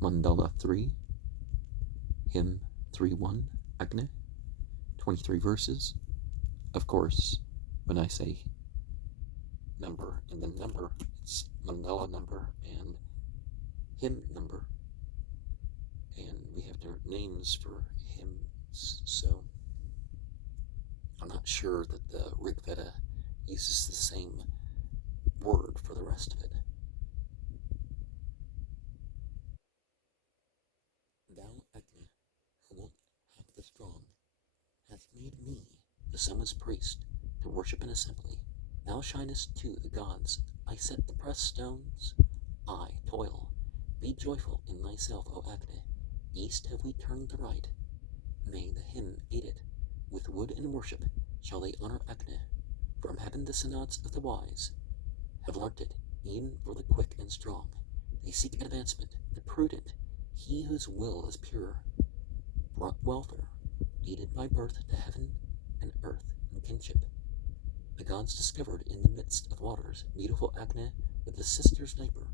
Mandala 3, Hymn 3.1, Agne, 23 verses. Of course, when I say number and then number, it's mandala number and hymn number. And we have different names for hymns, so I'm not sure that the Rigveda uses the same word for the rest of it. Thou, Agne, who wilt have the strong, hast made me, the summon's priest, to worship in assembly. Thou shinest to the gods. I set the pressed stones. I toil. Be joyful in thyself, O Agne. East have we turned the right. May the hymn aid it. With wood and worship shall they honor Agne. From heaven the synods of the wise have learnt it, e'en for the quick and strong. They seek advancement, the prudent, he whose will is pure, brought welfare, aided by birth to heaven and earth in kinship. The gods discovered in the midst of waters, beautiful Agne with the sister's neighbor.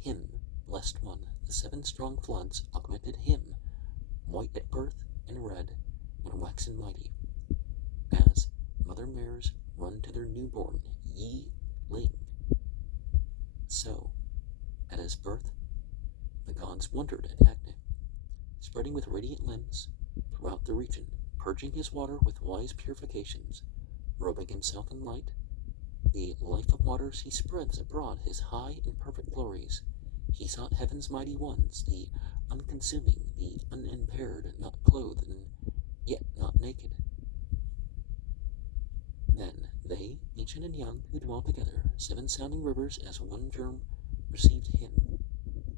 Him, blessed one, the 7 strong floods augmented him, white at birth and red when waxen mighty. As mother mares run to their newborn ye-ling, so at his birth the gods wondered at Agne, spreading with radiant limbs throughout the region, purging his water with wise purifications, robing himself in light. The life of waters he spreads abroad his high and perfect glories. He sought heaven's mighty ones, the unconsuming, the unimpaired, not clothed, and yet not naked. Then they, ancient and young, who dwell together, 7 sounding rivers as one germ, received him.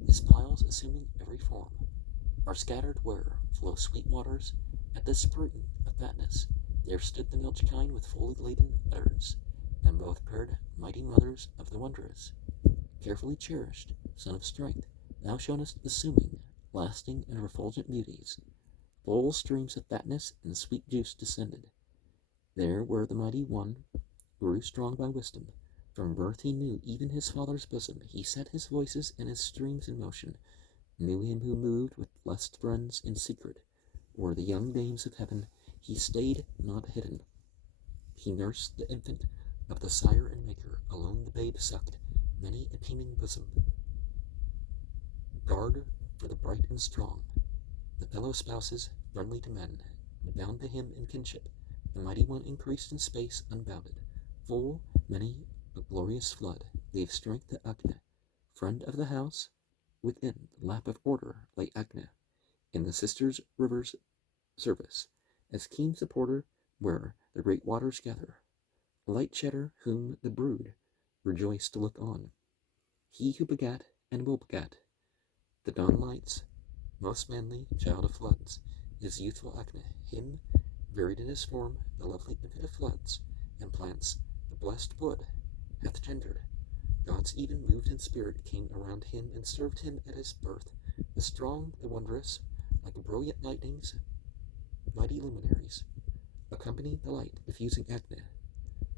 His piles, assuming every form, are scattered where flow sweet waters. At the spring of fatness, there stood the milch kine with fully laden udders, and both paired mighty mothers of the wondrous. Carefully cherished, son of strength, thou shonest assuming, lasting and refulgent beauties. Full streams of fatness and sweet juice descended. There where the mighty one grew strong by wisdom. From birth he knew even his father's bosom. He set his voices and his streams in motion, knew him who moved with blessed friends in secret. O'er the young dames of heaven he stayed not hidden. He nursed the infant of the sire and maker. Alone the babe sucked many a teeming bosom. Guard for the bright and strong, the fellow spouses friendly to men, bound to him in kinship. The mighty one increased in space unbounded. Full many a glorious flood gave strength to Agne. Friend of the house, within the lap of order lay Agne, in the sisters' rivers' service, as keen supporter where the great waters gather. A light shedder whom the brood rejoice to look on. He who begat and will begat the dawn light's most manly child of floods is youthful Agne. Him, varied in his form, the lovely infant of floods and plants, the blessed wood hath gendered. Gods even moved in spirit came around him and served him at his birth. The strong, the wondrous, like brilliant lightnings, mighty luminaries, accompany the light diffusing Agne,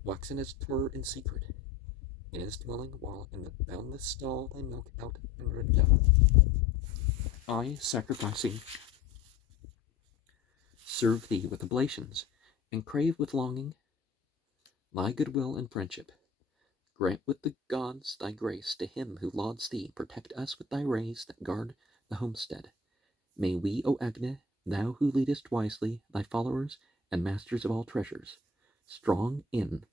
waxen as 'twere in secret, in his dwelling, while in the boundless stall they milk out and drink down. I, sacrificing, serve thee with oblations, and crave with longing thy goodwill and friendship. Grant with the gods thy grace to him who lauds thee. Protect us with thy rays that guard the homestead. May we, O Agne, thou who leadest wisely thy followers and masters of all treasures, strong in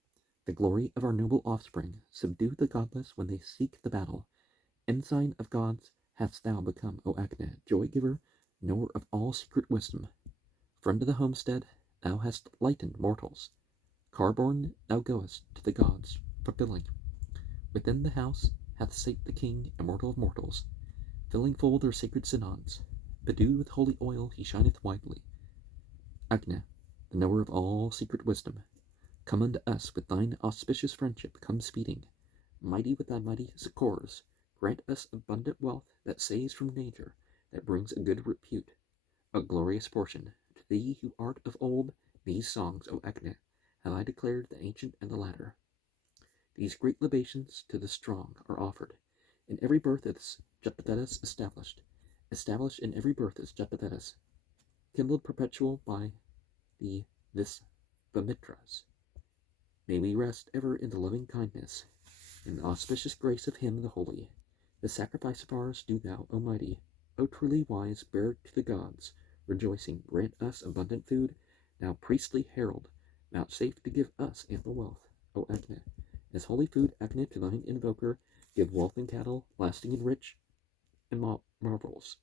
the glory of our noble offspring, subdue the godless when they seek the battle. Ensign of gods hast thou become, O Agne, joy-giver, knower of all secret wisdom. Friend of the homestead, thou hast lightened mortals. Car-borne thou goest to the gods, fulfilling. Within the house hath sate the king, immortal of mortals, filling full their sacred synods. Bedewed with holy oil he shineth widely. Agne, the knower of all secret wisdom, come unto us with thine auspicious friendship, come speeding. Mighty with thy mighty succours, grant us abundant wealth that saves from danger, that brings a good repute, a glorious portion. To thee who art of old, these songs, O Agne, have I declared, the ancient and the latter. These great libations to the strong are offered. In every birth is Vedas established, established in every birth as Japavedas, kindled perpetual by the Visvamitras. May we rest ever in the loving kindness and auspicious grace of him the holy. The sacrifice of ours do thou, O mighty, O truly wise, bear to the gods, rejoicing, grant us abundant food, thou priestly herald, vouchsafe to give us ample wealth, O Agni. As holy food, Agni, to thine invoker, give wealth and cattle, lasting and rich, and marvels.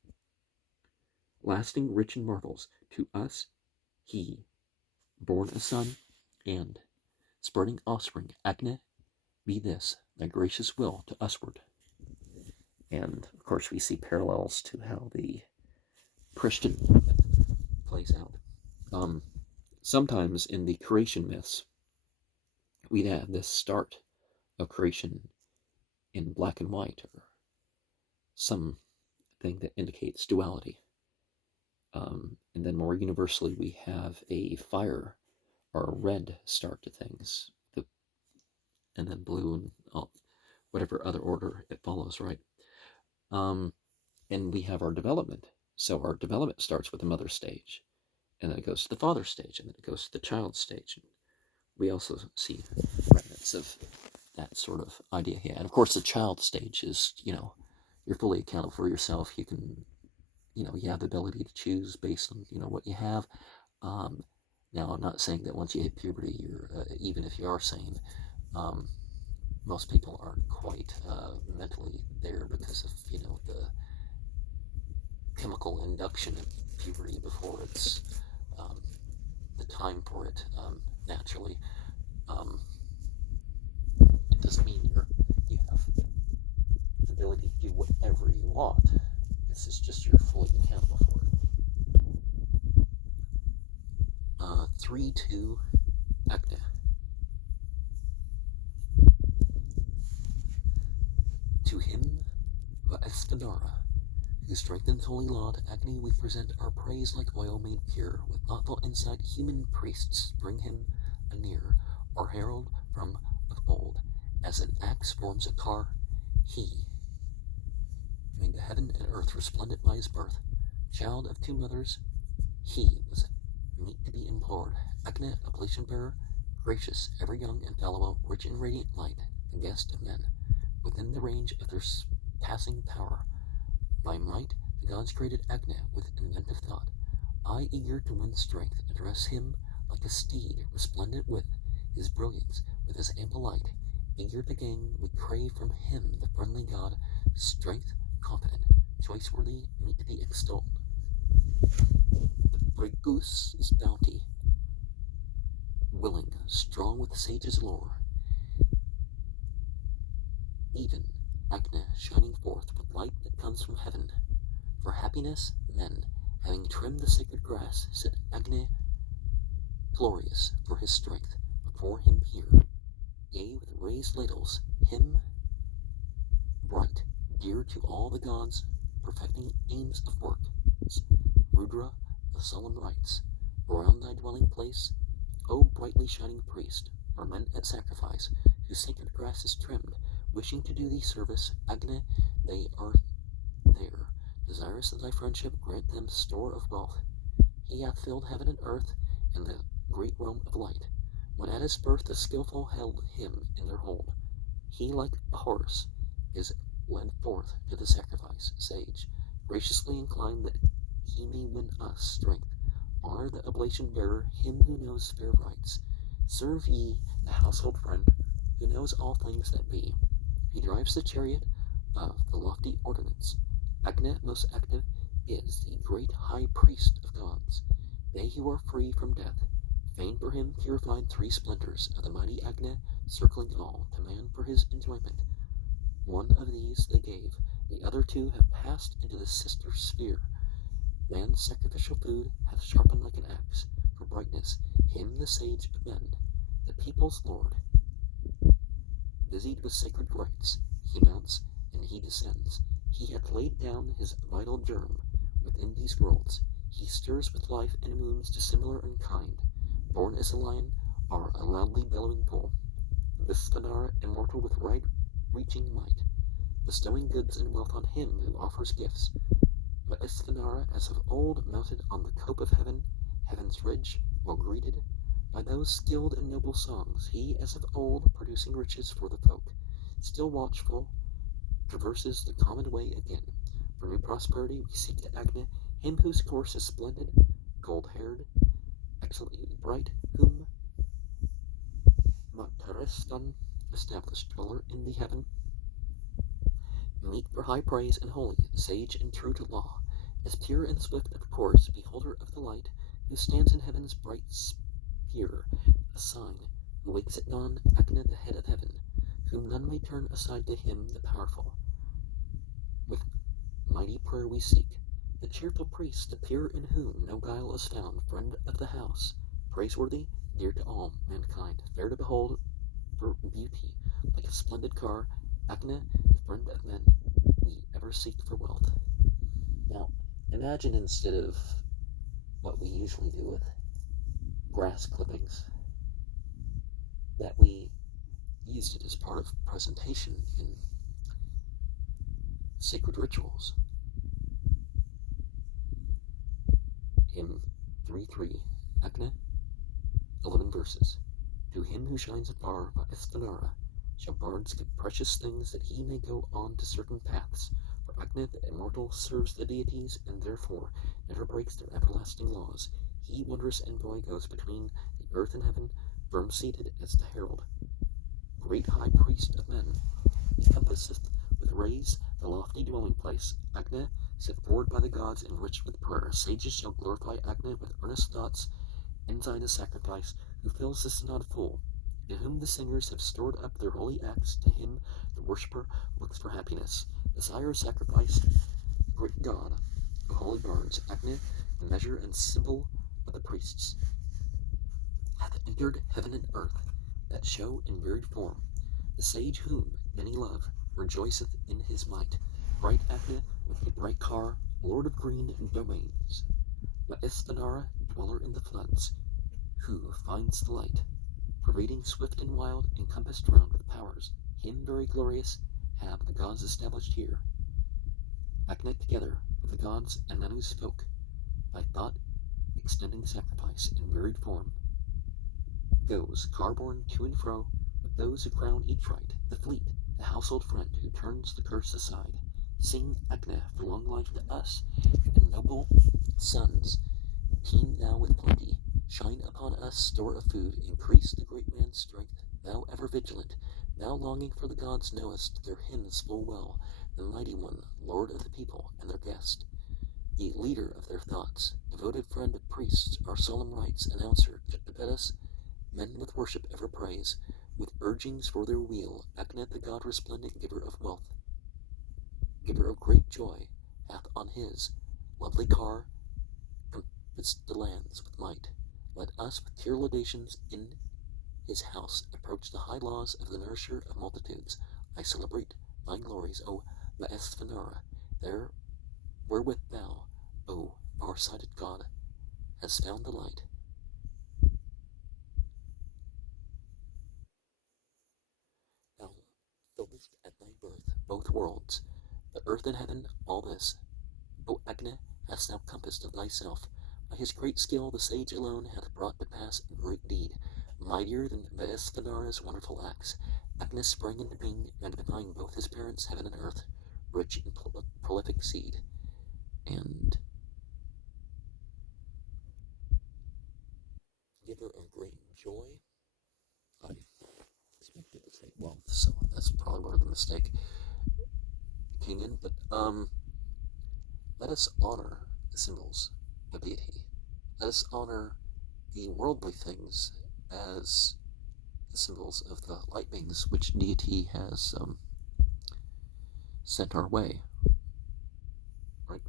Lasting, rich, and marvels. To us, he, born a son, and spurning offspring, Agni, be this thy gracious will to usward. And of course, we see parallels to how the Christian myth plays out. Sometimes in the creation myths, we have this start of creation in black and white, or something that indicates duality. And then more universally, we have a fire or a red start to things, and then blue and whatever other order it follows, right? And we have our development. So our development starts with the mother stage, and then it goes to the father stage, and then it goes to the child stage. And we also see remnants of that sort of idea here. And of course, the child stage is, you're fully accountable for yourself. You can, you have the ability to choose based on, what you have. Now, I'm not saying that once you hit puberty, you're, even if you are sane, most people aren't quite mentally there because of, the chemical induction of puberty before it's the time for it naturally. It doesn't mean you have the ability to do whatever you want. It's just you're fully accountable for it. 3.2 Agni. To him, Vaesvanara, who strengthens holy law, to Agni we present our praise like oil made pure. With thoughtful insight, human priests bring him anear, our herald from of old. As an axe forms a car, he made the heaven and earth resplendent by his birth. Child of two mothers, he was meet to be implored. Agni, oblation bearer, gracious, ever young and fallible, rich in radiant light, the guest of men, within the range of their passing power. By might, the gods created Agni with inventive thought. I, eager to win strength, address him like a steed, resplendent with his brilliance, with his ample light. Eager to gain, we crave from him, the friendly god, strength, confident, choice-worthy, meet to be extolled. The Brigus's bounty, willing, strong with sage's lore. Even Agni shining forth with light that comes from heaven. For happiness, men, having trimmed the sacred grass, sit Agni glorious for his strength before him here. Yea, with raised ladles, him bright, dear to all the gods, perfecting aims of work. Rudra of solemn rites, around thy dwelling place, O brightly shining priest, are men at sacrifice, whose sacred grass is trimmed, wishing to do thee service. Agni, they are there, desirous of thy friendship, grant them store of wealth. He hath filled heaven and earth, and the great realm of light. When at his birth the skillful held him in their hold, he like a horse is led forth to the sacrifice. Sage, graciously inclined that he may win us strength. Honor the oblation bearer, him who knows fair rights. Serve ye the household friend, who knows all things that be. He drives the chariot of the lofty ordinance. Agni, most active, is the great high priest of gods. They who are free from death, fain for him purified three splinters of the mighty Agni, circling all to man for his enjoyment. One of these they gave, the other two have passed into the sister sphere. Man's sacrificial food hath sharpened like an axe, for brightness, him the sage of men, the people's lord. Busied with sacred rites, he mounts and he descends. He hath laid down his vital germ within these worlds. He stirs with life and wounds dissimilar and kind. Born as a lion, or a loudly bellowing bull. Visvanara, immortal with right-reaching might, bestowing goods and wealth on him who offers gifts. Isfanara, as of old, mounted on the cope of heaven, heaven's ridge, well greeted by those skilled in noble songs, he, as of old, producing riches for the folk, still watchful, traverses the common way again. For new prosperity we seek to Agni, him whose course is splendid, gold-haired, excellently bright, whom Matarestan established dweller in the heaven, meet for high praise and holy, sage and true to law, as pure and swift of course, beholder of the light, who stands in heaven's bright sphere, a sign, who wakes at dawn, Agni the head of heaven, whom none may turn aside to him, the powerful. With mighty prayer we seek, the cheerful priest, the pure in whom no guile is found, friend of the house, praiseworthy, dear to all mankind, fair to behold for beauty, like a splendid car, Agni, the friend of men, we ever seek for wealth. Now, imagine instead of what we usually do with grass clippings, that we used it as part of presentation in sacred rituals. Hymn 3.3, Agni, 11 verses. To him who shines afar by Esthanara shall bards give precious things that he may go on to certain paths. For Agni the immortal serves the deities and therefore never breaks their everlasting laws. He, wondrous envoy, goes between the earth and heaven, firm seated as the herald, great high priest of men. He compasseth with rays the lofty dwelling place. Agni, set forward by the gods, enriched with prayer. Sages shall glorify Agni with earnest thoughts, ensign a sacrifice, who fills the synod full, to whom the singers have stored up their holy acts. To him the worshipper looks for happiness. Desire a sacrifice, great God, of holy bards, Agni, the measure and symbol of the priests, hath entered heaven and earth, that show in varied form. The sage whom many love rejoiceth in his might. Bright Agni with a bright car, lord of green domains. Maesthanara, dweller in the floods, who finds the light, pervading swift and wild, encompassed round with powers. Him very glorious have the gods established here. Agni together with the gods and Nanu's folk, by thought extending sacrifice in varied form, goes car-borne to and fro with those who crown each right, the fleet, the household friend who turns the curse aside. Sing Agni for long life to us, and noble sons, teem thou with plenty, shine upon us store of food, increase the great man's strength, thou ever vigilant, thou longing for the gods knowest their hymns full well, the mighty one, lord of the people and their guest, the leader of their thoughts, devoted friend of priests, our solemn rites, announcer, to Vedas, men with worship ever praise, with urgings for their weal, Agni the god resplendent, giver of wealth, giver of great joy, hath on his lovely car compassed the lands with might. Let us with tear laudations in his house approach the high laws of the nourisher of multitudes. I celebrate thy glories, O Maesthanara, there wherewith thou, O far-sighted God, hast found the light. Thou fillest at thy birth both worlds, the earth and heaven, all this, O Agni, hast thou compassed of thyself. By his great skill the sage alone hath brought to pass a great deed, mightier than Vaesthanara's wonderful acts. Agni sprang into being, magnifying both his parents, heaven and earth, rich in prolific seed. And giver of great joy. I expected to say wealth, so that's probably where the mistake came in. But let us honor the symbols of deity. Let us honor the worldly things as the symbols of the light beings which deity has sent our way. Right?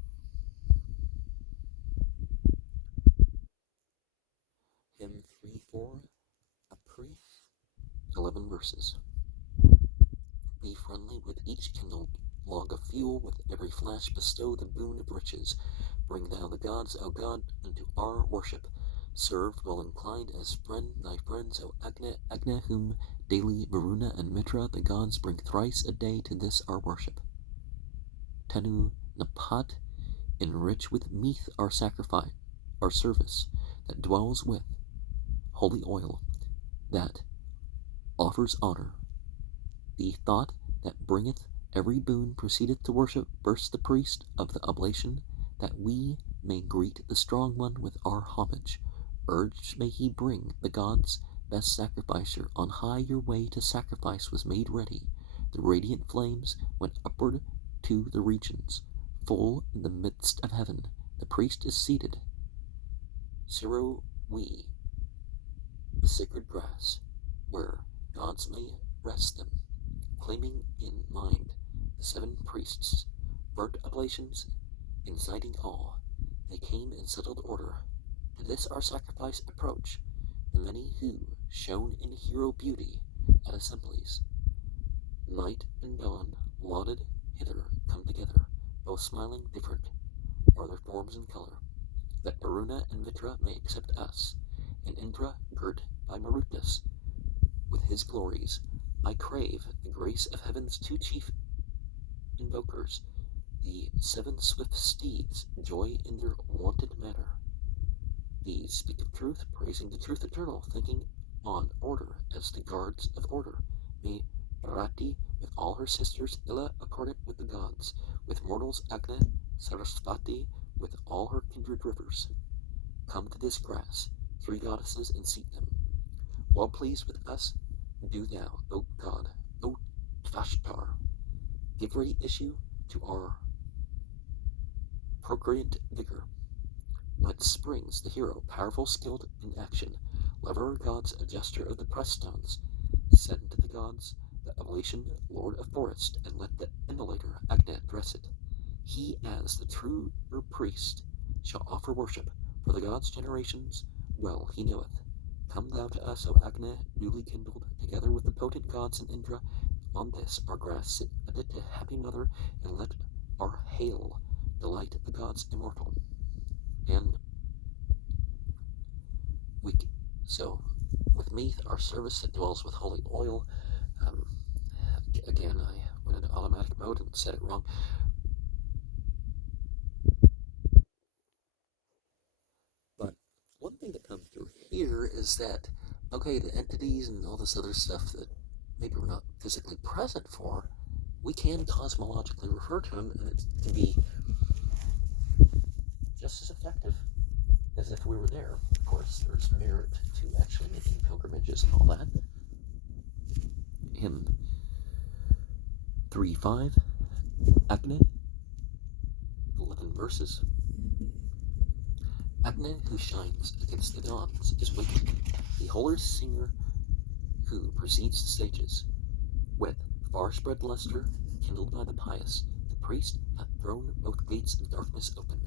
Hymn 3.4, a priest, 11 verses. Be friendly with each kindled log of fuel, with every flash bestow the boon of riches. Bring thou the gods, O God, unto our worship. Serve, well inclined, as friend thy friends, O Agni, Agni, whom daily Varuna and Mitra, the gods, bring thrice a day to this our worship. Tenu Napat Enrich with meath our sacrifice, our service, that dwells with holy oil, that offers honor. The thought that bringeth every boon proceedeth to worship first the priest of the oblation, that we may greet the strong one with our homage. Urged may he bring the gods' best sacrificer. On high your way to sacrifice was made ready. The radiant flames went upward to the regions. Full in the midst of heaven, the priest is seated. Zero we, the sacred grass, where gods may rest them, claiming in mind the 7 priests, burnt oblations, inciting awe. They came in settled order. To this our sacrifice approach, the many who shone in hero beauty at assemblies. Night and dawn, lauded hither, come together, both smiling different are their forms and color, that Varuna and Mitra may accept us, and Indra, girt by Marutas, with his glories. I crave the grace of heaven's 2 chief invokers, the 7 swift steeds, joy in their wonted manner. These speak of truth, praising the truth eternal, thinking on order as the guards of order. May Bharati, with all her sisters, Ila accordant with the gods, with mortals Agna, Sarasvati, with all her kindred rivers. Come to this grass, 3 goddesses, and seat them. Well pleased with us, do thou, O God, O Tvashtar, give ready issue to our procreant vigor. Whence springs the hero, powerful, skilled in action, lover of gods, adjuster of the press stones. Send to the gods the oblation, lord of forest, and let the immolator Agna dress it. He, as the truer priest, shall offer worship, for the gods' generations well he knoweth. Come thou to us, O Agna, newly kindled, together with the potent gods and Indra. On this our grass sit a happy mother, and let our hail delight the gods immortal. And so with meath our service that dwells with holy oil. Again, I went into automatic mode and said it wrong. But one thing that comes through here is that, okay, the entities and all this other stuff that maybe we're not physically present for, we can cosmologically refer to them, and it can be just as effective as if we were there. Of course, there's merit to actually making pilgrimages and all that. In 3.5, Agni, 11 verses. Agni, who shines against the dawns, is wicked. The holy singer who precedes the stages, with far-spread luster, kindled by the pious, the priest hath thrown both gates of darkness open.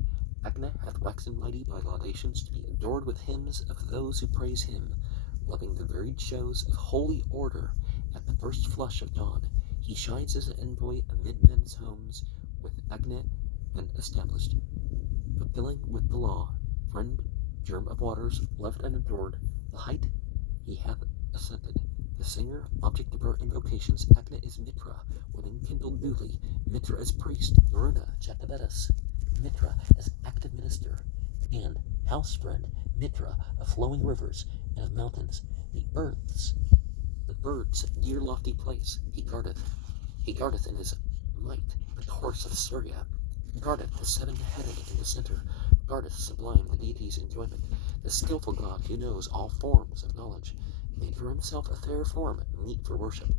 Agni hath waxen mighty by laudations to be adored with hymns of those who praise him, loving the varied shows of holy order. At the first flush of dawn, he shines as an envoy amid men's homes, with Agni and established, fulfilling with the law, friend, germ of waters, loved and adored. The height he hath ascended. The singer, object of our invocations, Agni is Mitra, when enkindled newly, Mitra as priest, Varuna, Vedas, Mitra as active minister, and house friend, Mitra of flowing rivers and of mountains, the birds, dear lofty place, he guardeth in his might the course of Surya, guardeth the 7-headed in the center, guardeth sublime the deity's enjoyment, the skillful god who knows all forms of knowledge, made for himself a fair form, meet for worship.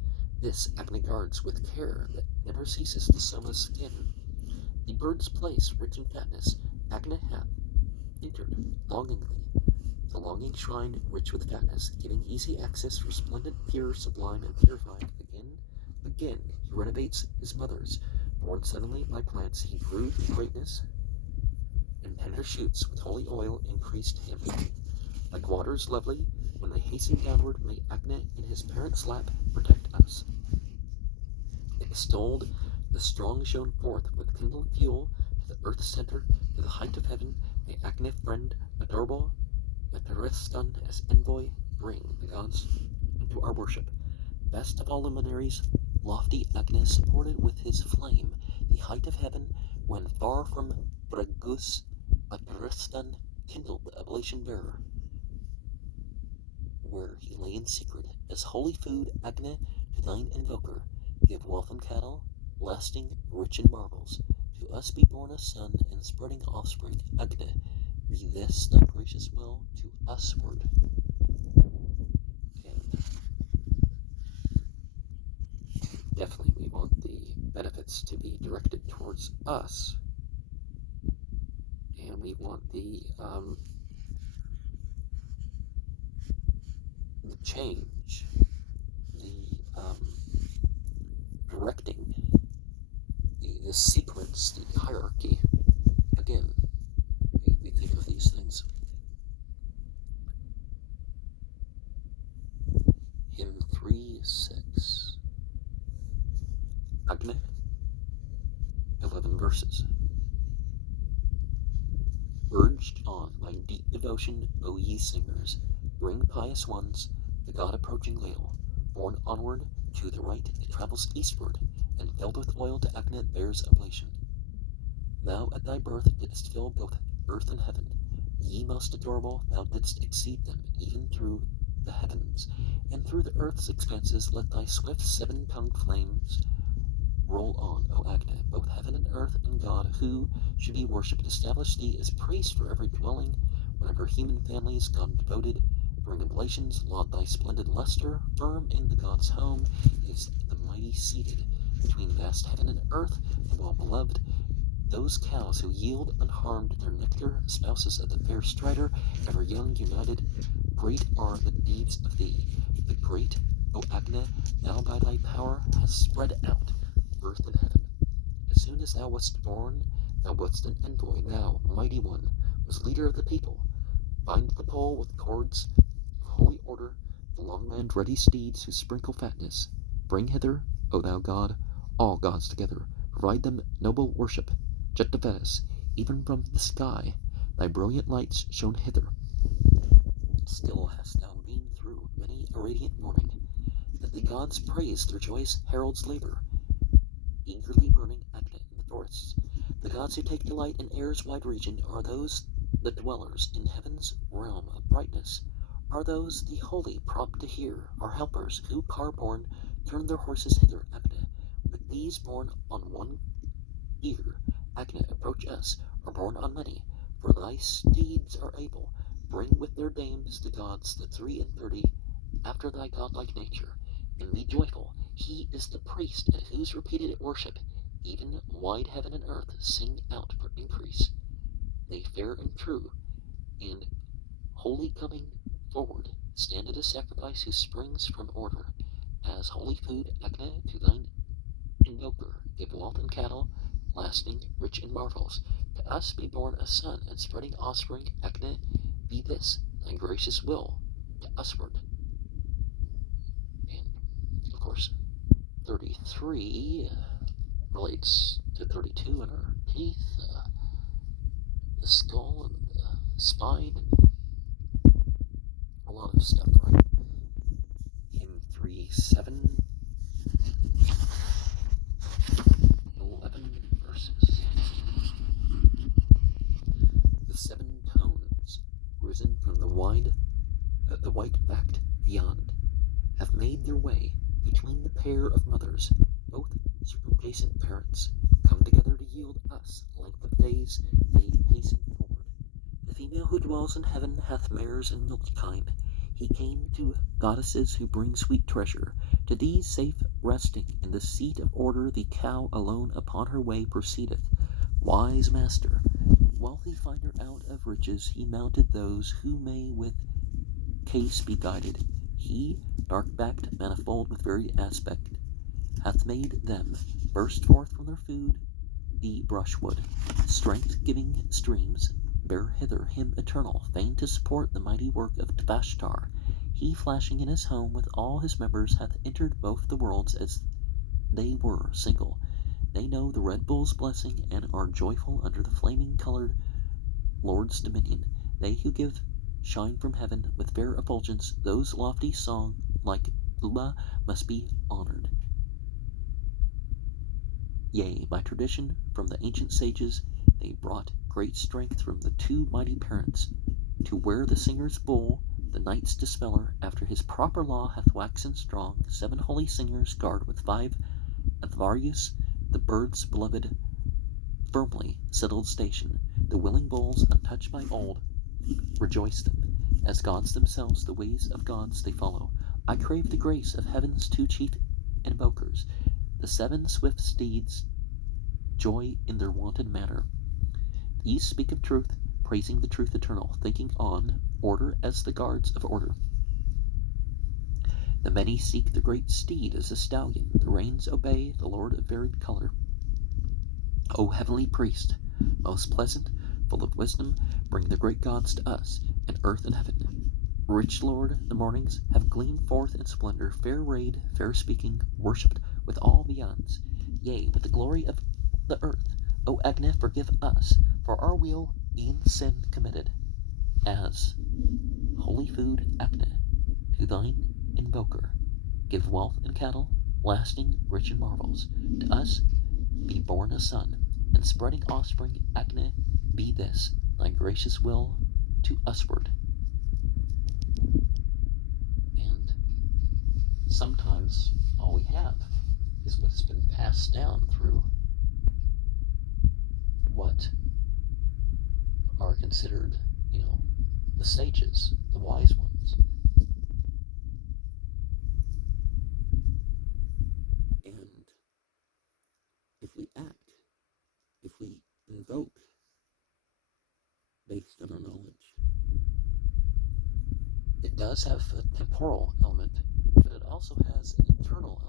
This Agni guards with care that never ceases the soma's skin. The bird's place, rich in fatness, Agni hath entered longingly. The longing shrine, rich with fatness, giving easy access, resplendent, pure, sublime, and purified. Again, he renovates his mothers. Born suddenly by plants, he grew to greatness, and tender shoots with holy oil increased him. Like waters lovely, when they hasten downward, may Agni in his parent's lap protect us. Extolled, the strong shone forth with kindled fuel to the earth's center, to the height of heaven. May Agni, friend, adorable, Mataristan as envoy, bring the gods into our worship. Best of all luminaries, lofty Agni supported with his flame, the height of heaven, when far from Bregus Atristan kindled the oblation bearer, where he lay in secret, as holy food, Agne, to thine invoker, give wealth and cattle, lasting, rich in marvels. To us be born a son, and spreading offspring, Agne, be this thy gracious will to usward. And definitely we want the benefits to be directed towards us, and we want the change, the directing, the sequence, the hierarchy. Again, we think of these things. Hymn 3.6. Agne, 11 verses. Urged on by deep devotion, O ye singers, bring pious ones, the God approaching ladle, borne onward, to the right it travels eastward, and filled with oil to Agne it bears oblation. Thou at thy birth didst fill both earth and heaven, ye most adorable, thou didst exceed them, even through the heavens, and through the earth's expanses let thy swift 7-tongued flames roll on, O Agne, both heaven and earth, and God, who should be worshipped, establish thee as priest for every dwelling, whenever human families, God devoted, bring oblations, laud thy splendid luster, firm in the God's home is the mighty seated, between vast heaven and earth, the well-beloved, those cows who yield unharmed their nectar, spouses of the fair strider, ever young, united, great are the deeds of thee, the great, O Agne, thou by thy power hast spread out earth and heaven. As soon as thou wast born, thou wast an envoy, thou, mighty one, was leader of the people. Bind the pole with cords of holy order, the long-maned ready steeds who sprinkle fatness. Bring hither, O thou God, all gods together, provide them noble worship. Jet the Vedas, even from the sky, thy brilliant lights shone hither. Still hast thou beamed through many a radiant morning, that the gods praise their joyous heralds labor, eagerly burning Agne in the forests. The gods who take delight in air's wide region are those the dwellers in heaven's realm of brightness, are those the holy prompt to hear, are helpers who, car-borne, turn their horses hither, Agne. With these borne on one ear, Agne, approach us, are borne on many, for thy steeds are able, bring with their dames the gods, the 33, after thy godlike nature, and be joyful. He is the priest at whose repeated worship even wide heaven and earth sing out for increase. They fair and true, and holy coming forward, stand at a sacrifice who springs from order. As holy food, Agne, to thine invoker, give wealth and cattle, lasting, rich in marvels. To us be born a son, and spreading offspring, Agne, be this thy gracious will to usward. And, of course, 33 relates to 32 in our teeth, the skull, and the spine, and a lot of stuff, right? In 3.7, 11 verses. The 7 tones, risen from the white-backed viand, have made their way between the pair of mothers, both circumjacent parents, come together to yield us length of days, they hasten forward. The female who dwells in heaven hath mares and milk kine. He came to goddesses who bring sweet treasure. To these safe resting in the seat of order, the cow alone upon her way proceedeth. Wise master, wealthy finder out of riches, he mounted those who may with case be guided. He, dark-backed, manifold with varied aspect, hath made them burst forth from their food, the brushwood, strength-giving streams, bear hither him eternal, fain to support the mighty work of Tvashtar. He, flashing in his home with all his members, hath entered both the worlds as they were single. They know the Red Bull's blessing, and are joyful under the flaming-colored Lord's dominion. They who give shine from heaven with fair effulgence, those lofty song like Uba must be honored. Yea, by tradition from the ancient sages, they day brought great strength from the two mighty parents, to where the singer's bull, the night's dispeller, after his proper law hath waxen strong, 7 holy singers guard with 5 Athvaryus, the bird's beloved, firmly settled station. The willing bulls, untouched by old, rejoice them. As gods themselves, the ways of gods they follow. I crave the grace of heaven's 2 chief invokers, the 7 swift steeds, joy in their wonted manner. These speak of truth, praising the truth eternal, thinking on order as the guards of order. The many seek the great steed as a stallion, the reins obey the Lord of varied color. O heavenly priest, most pleasant, full of wisdom, bring the great gods to us, in earth and heaven. Rich Lord, the mornings have gleamed forth in splendor, fair rayed, fair speaking, worshipped with all viands, yea, with the glory of the earth. O Agne, forgive us, for our wheel e'en sin committed, as holy food, Agne, to thine invoker, give wealth and cattle, lasting, rich in marvels. To us be born a son, and spreading offspring, Agne, be this thy gracious will to usward. And sometimes all we have is what has been passed down through what are considered, the sages, the wise ones. And if we act, if we invoke based on our knowledge, it does have a temporal element, but it also has an eternal